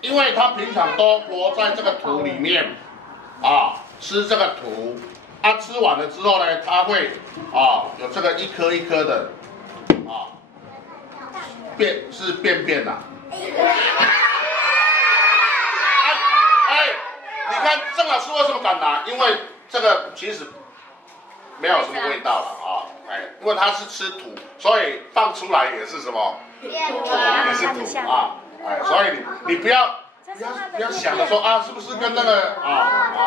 因为它平常都活在这个土里面，啊，吃这个土，啊，吃完了之后呢，它会有这个一颗一颗的，便便呐。你看郑老师为什么敢拿？因为这个其实没有什么味道了啊，因为它是吃土，所以放出来也是什么？也是土啊，所以你不要想着说啊，是不是跟那个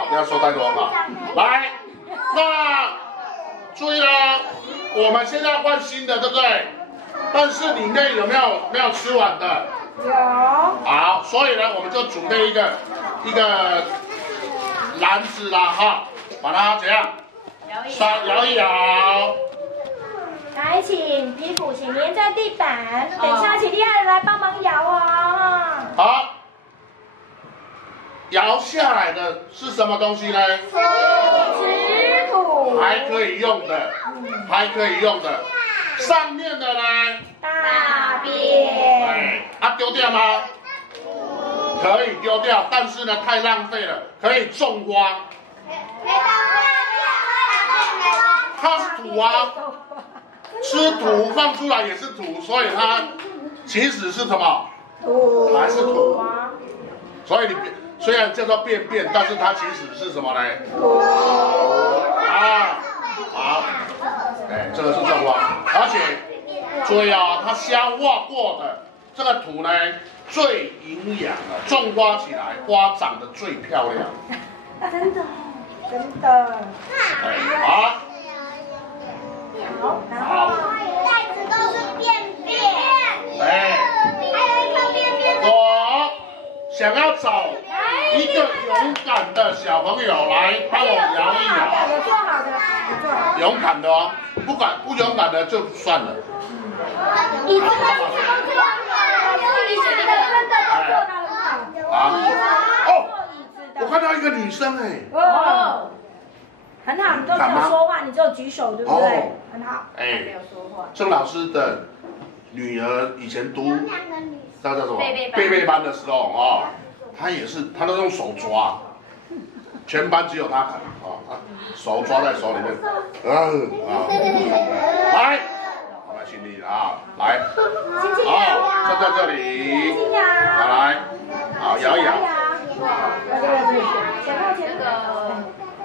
不要说太多啊。来，那注意啦，我们现在换新的，对不对？但是里面有没有吃完的？有。好，所以呢，我们就准备一个篮子啦，哈，把它怎样？摇一摇。来，请皮肤请粘在地板，等一下请厉害的来帮忙摇哦。好，摇下来的是什么东西呢？吃土。还可以用的，上面的呢？大便。丢掉吗？可以丢掉，但是呢太浪费了，可以种花。它是土啊，吃土放出来也是土，所以它其实是什么？土，还是土。所以你虽然叫做便便，但是它其实是什么呢？土。好，这个是种花，而且注意啊，它消化过的这个土呢最营养了，种花起来花长得最漂亮。真的。好。然后袋子都是便便。还有一颗便便。我想要找一个勇敢的小朋友来帮我摇一摇。有做好的。勇敢的哦，不勇敢的就算了。椅子呢？椅子的真的都做到很好。我看到一个女生很好，你都没有说话，你只有举手，对不对？很好。没有说话。郑老师的女儿以前读叫什么贝贝班的时候她也是，她都用手抓，全班只有她肯手抓在手里面，来，请你来，站在这里，来，好，摇一摇，前头，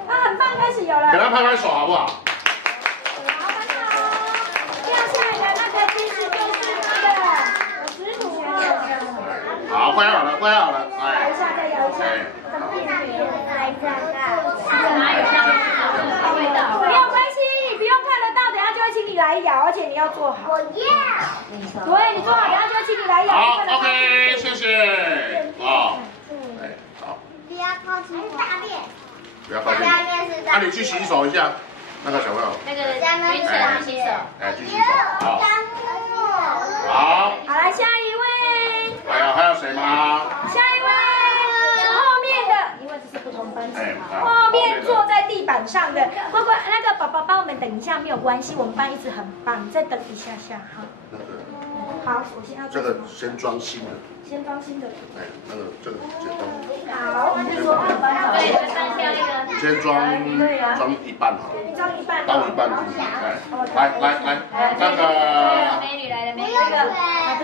很棒，开始有了，给他拍拍手好不好？好，很好。掉下来的那个其实就是那个有石土好，快好了，摇一下，再摇一下，没有关系，不用看得到，等下就会请你来摇，而且你要做好。我要。对，你做好，等下就会请你来摇。好 ，OK， 谢谢。好。不要靠近大便。不要靠近。那你去洗手一下，那个小朋友。那个云晨去洗手。去洗手。好。好，来下一位。还有谁吗？下一位，后面的，因为这是不同班级嘛，后面坐在地板上的，乖乖，那个宝宝帮我们等一下，没有关系，我们班一直很棒，再等一下下哈。好，我先要这个先装新的。先装新的。那个这个简单。好，那就说对，单挑一个。你先装一半好了。你装一半。倒一半进去，来，那个。美女来了，美女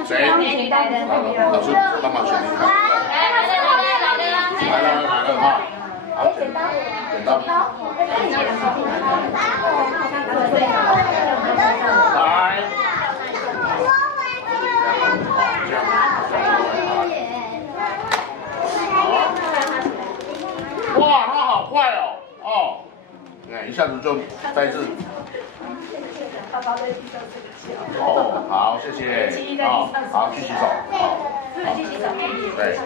谁？美女来了。老师帮忙选一下。来了哈。好，剪刀。来。哇，他好快哦！你看一下子就在这。好，谢谢。好，去洗手。对。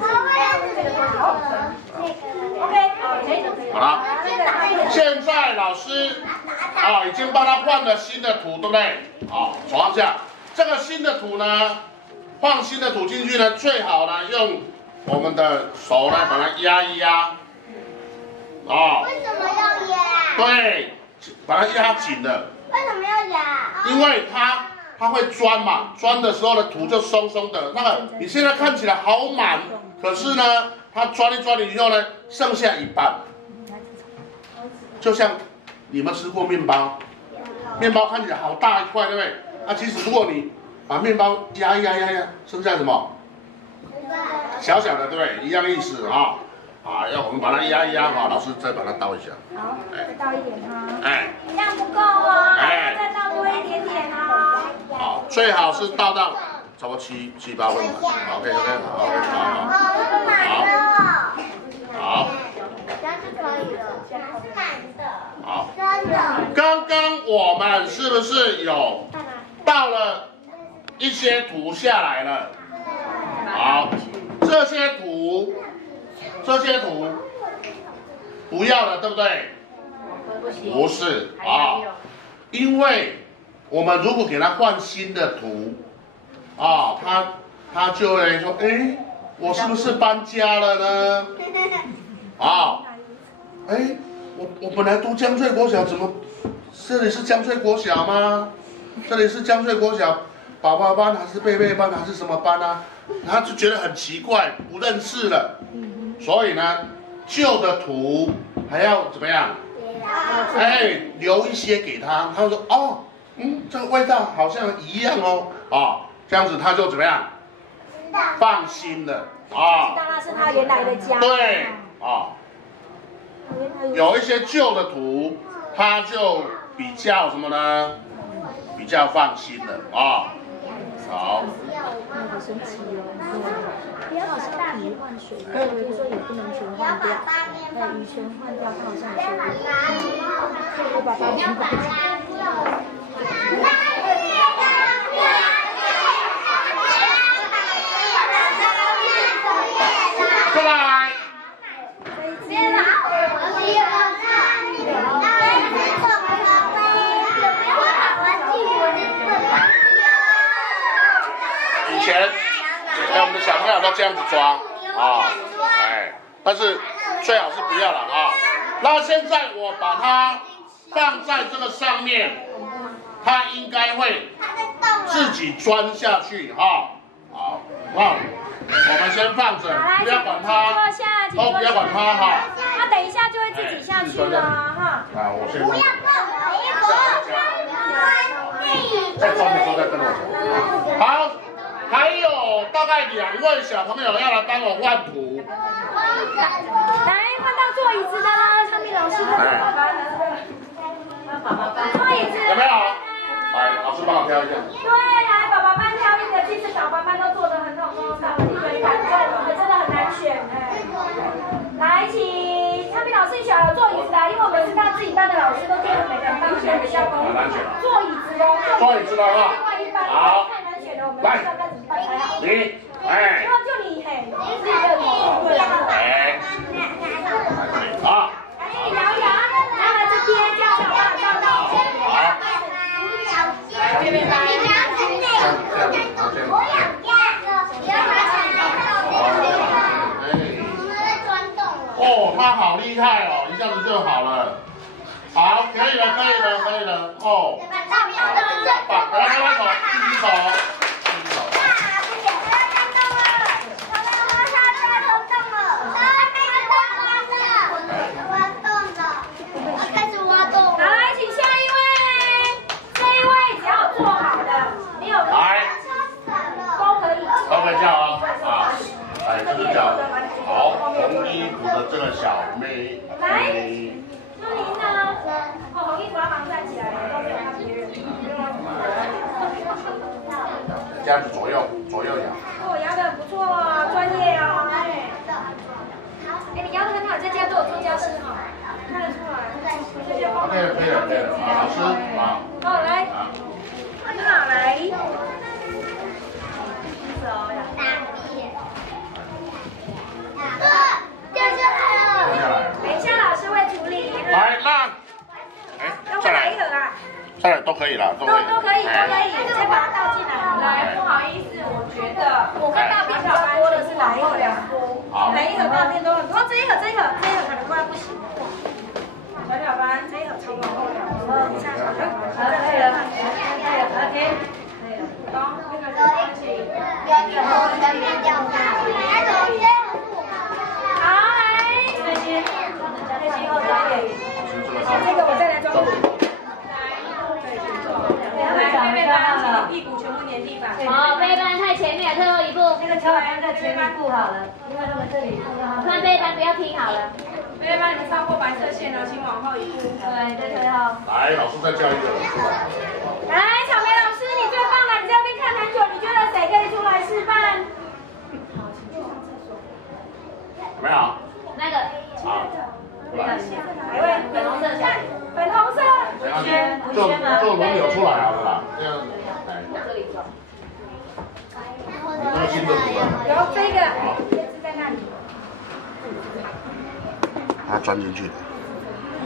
好了，现在老师已经帮他换了新的土，对不对？好，手放下。这个新的土呢，放新的土进去呢，最好呢用我们的手来把它压一压。为什么要压？对，把它压紧了。为什么要压？因为它它会钻嘛，钻的时候的土就松松的。那个你现在看起来好满，可是呢，它钻一钻以后呢，剩下一半。就像你们吃过面包，面包看起来好大一块，对不对？啊，其实如果你把面包压，剩下什么？小小的，对不对？一样意思啊。要我们把它压一压哈，老师再把它倒一下。好，再倒一点哈。哎，一样不够哦，再倒多一点点哦。好，最好是倒到差不多7、8分满。OK， 好，这样就可以了，是满的。好，真的。刚刚我们是不是有倒了一些土下来了？好，这些土不要了，对不对？不是啊，因为我们如果给他换新的土啊，他就会说，哎，我是不是搬家了呢？啊，哎，我本来读江翠国小，怎么这里是江翠国小吗？这里是江翠国小，宝宝班还是贝贝班还是什么班啊？他就觉得很奇怪，不认识了。所以呢，旧的土还要怎么样？哎，留一些给他。他说哦，这个味道好像一样哦，这样子他就怎么样？放心了啊。知道那是他原来的家。对啊，有一些旧的土，他就比较什么呢？比较放心了啊。好。好神奇哦！不要好像笔换水，听说也不能全换掉，羽全换掉，它好像也是。我把它全换掉。过来。以前，我们的小朋友都这样子装但是最好是不要了啊。那现在我把它放在这个上面，它应该会自己钻下去好，我们先放着，不要管它，都不要管它哈。它等一下就会自己下去了哈。我先放。再装的时候再跟我讲。好。还有大概2位小朋友要来帮我换土，来换到坐椅子的啦，昌明老师。坐椅子。有没有？来，老师帮我挑一下。对，来，宝宝班挑一个，其实小班班都做得很好，真的很难选来，请昌明老师小坐椅子啦，因为我们是他自己班的老师，都觉得每个人当选比较公平。坐椅子哦，坐椅子的哈。好。来，你，就你嘿，自己认同，对好，摇摇，然后这边叫小爸照到，这边来，哦，他好厉害哦，一下子就好了。好，可以了，哦。好，来，手，继续走。好，红衣服的这个小妹，来，那您呢？红衣服要马上站起来，都没有看别人。这样子左右摇。摇得很不错啊，专业啊。你摇得很好，在家都有做家事哈，看得出来。可以了，老师好。好，来，很好，来。掉下来了。等一下，老师会处理。来，那，再来一盒啊。再来都可以了，都可以，再把它倒进来。来，不好意思，我觉得我看大便比较多的是哪一盒2锅？每一盒大便都很多，这一盒可能快不行了。小小班这一盒超往后2锅，下小班，可以了，OK。这个我再来装。屁股全部粘地板。好，背板太前面，最后一步。那个小伙伴在前面顾好了，因为他们这里看背板不要拼好了。背板你们超过白色线了，请往后一步。对，再退后。来，老师再叫一个人出来。来，草莓老师，你最棒了！你这边看很久，你觉得谁可以出来示范？有没有？那个。好。哪一位？粉红色小。粉红色。就轮流出来好了啦，这样子。来。这里走。这个新的主任。有这个，是在那里。它钻进去了。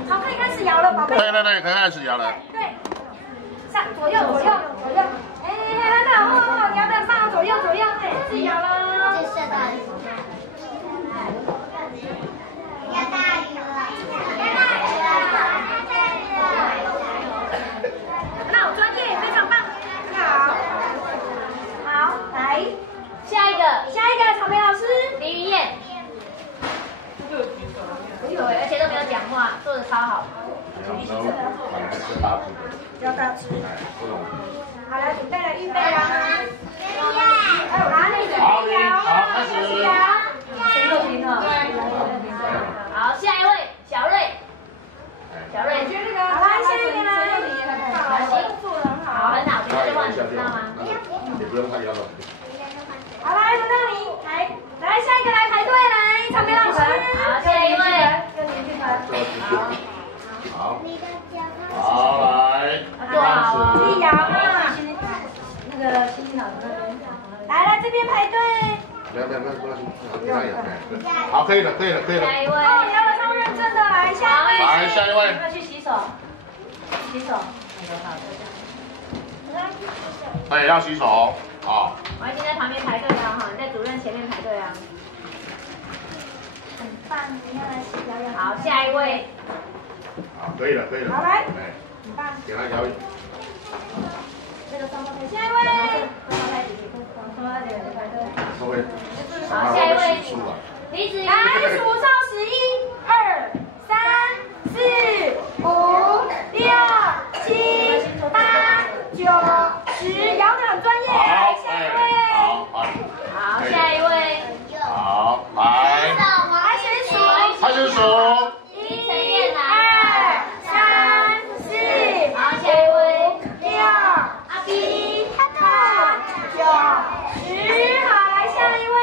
好，可以开始摇了，宝贝。对，可以开始摇了。对。上左右。哎，很好，摇的放左右，对，自己摇了。这是大鱼。要大鱼了。很好，专业，非常棒，很好。好，来，下一个，草莓老师。林云燕。对，而且都没有讲话，做的超好。不要大吃。好了，准备了，预备了。好，那个。好，开始。好，下一位，小瑞。好，来，下一个来。做得很好。好，很好，等下就换你，知道吗？也不用太摇了。好，来，轮到你，来，下一个来排队来，草莓老师。好，下一位。好，来，自己摇啊。那个星星老师那边。来这边排队。不要，好，可以了。下一位。哦，摇的超认真的，来下一位。来，下一位。要去洗手。对，要洗手。好。我已经在旁边排队了哈，你在主任前面排队啊。很棒，你要来洗摇摇。好，下一位。好，可以了。好来。很棒。给他摇一。这个双胞胎，下一位。好，下一位。李子瑜。来，数到11、2、3、4、5、6、7、8、9、10，摇得很专业。好，下一位。好，下一位。好，来。开始数。陈燕来。2、3、4。好，下一位。6、7、8、9、10，好，来下一位。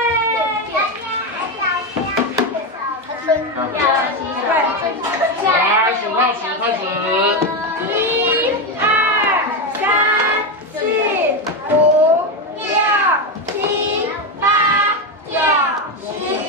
来，数到10开始。1、2、3、4、5、6、7、8、9、10。